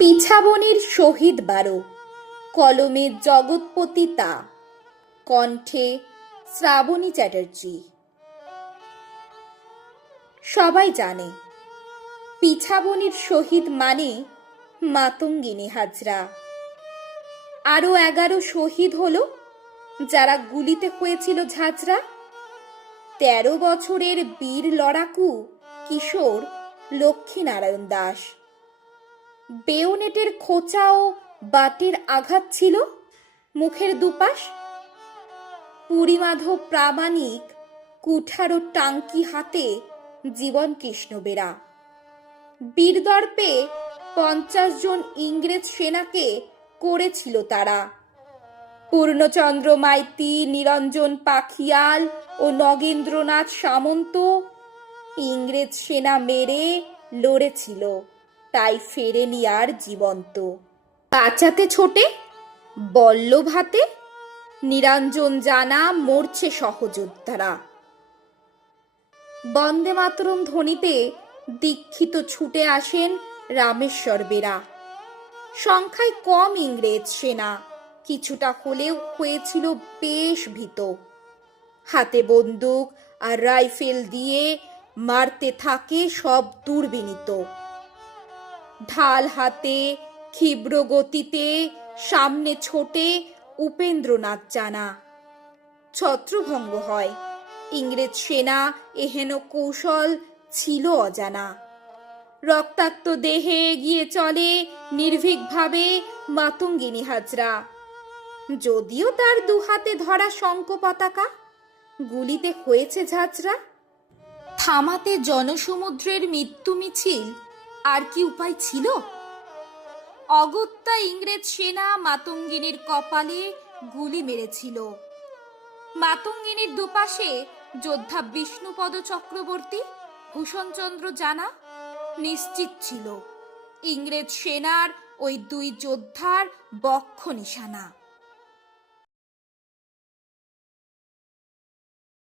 পিছাবনির শহীদ বারো, কলমে জগৎপতি তা, কণ্ঠে শ্রাবণী চ্যাটার্জি। সবাই জানে পিছাবনির শহীদ মানে মাতঙ্গিনী হাজরা। আরো 11 শহীদ হলো যারা গুলিতে হয়েছিল ঝাঁঝরা। 13 বছরের বীর লড়াকু কিশোর লক্ষ্মীনারায়ণ দাস। বেয়োনেটের খোঁচা ও বাটের আঘাত ছিল মুখের দুপাশ। পুরীমাধব প্রামাণিক কুঠারো টাঙ্কি হাতে জীবন কৃষ্ণ বেরা। বীরদর্পে 50 জন ইংরেজ সেনাকে করেছিল তারা। পূর্ণচন্দ্র মাইতি, নিরঞ্জন পাখিয়াল ও নগেন্দ্রনাথ সামন্ত ইংরেজ সেনা মেরে লড়েছিল, তাই ফেরেনি আর জীবন্ত। বাঁচাতে ছোটে বল্লভ হাতে নিরঞ্জন জানা মরছে সহযোদ্ধারা। বন্দে মাতরম ধ্বনিতে দীক্ষিত ছুটে আসেন রামেশ্বর বেরা। সংখ্যায় কম ইংরেজ সেনা, কিছুটা হলেও হয়েছিল বেশ ভীত। হাতে বন্দুক আর রাইফেল দিয়ে মারতে থাকে সব দুর্বিনীত। ঢাল হাতে ক্ষিপ্র গতিতে সামনে ছোটে উপেন্দ্রনাথ জানা। ছত্রভঙ্গ হয় ইংরেজ সেনা, এহেন কৌশল ছিল অজানা। রক্তাক্ত দেহে এগিয়ে চলে নির্ভীকভাবে মাতঙ্গিনী হাজরা। যদিও তার দুহাতে ধরা শঙ্খ পতাকা, গুলিতে হয়েছে ঝাঁঝরা। থামাতে জনসমুদ্রের মৃত্যু মিছিল আর কি উপায় ছিল? অগত্যা ইংরেজ সেনা মাতঙ্গিনীর কপালে গুলি মেরেছিল। মাতঙ্গিনীর দুপাশে যোদ্ধা বিষ্ণুপদ চক্রবর্তী, ভূষণচন্দ্র জানা। নিশ্চিত ছিল ইংরেজ সেনার ওই দুই যোদ্ধার বক্ষ নিশানা।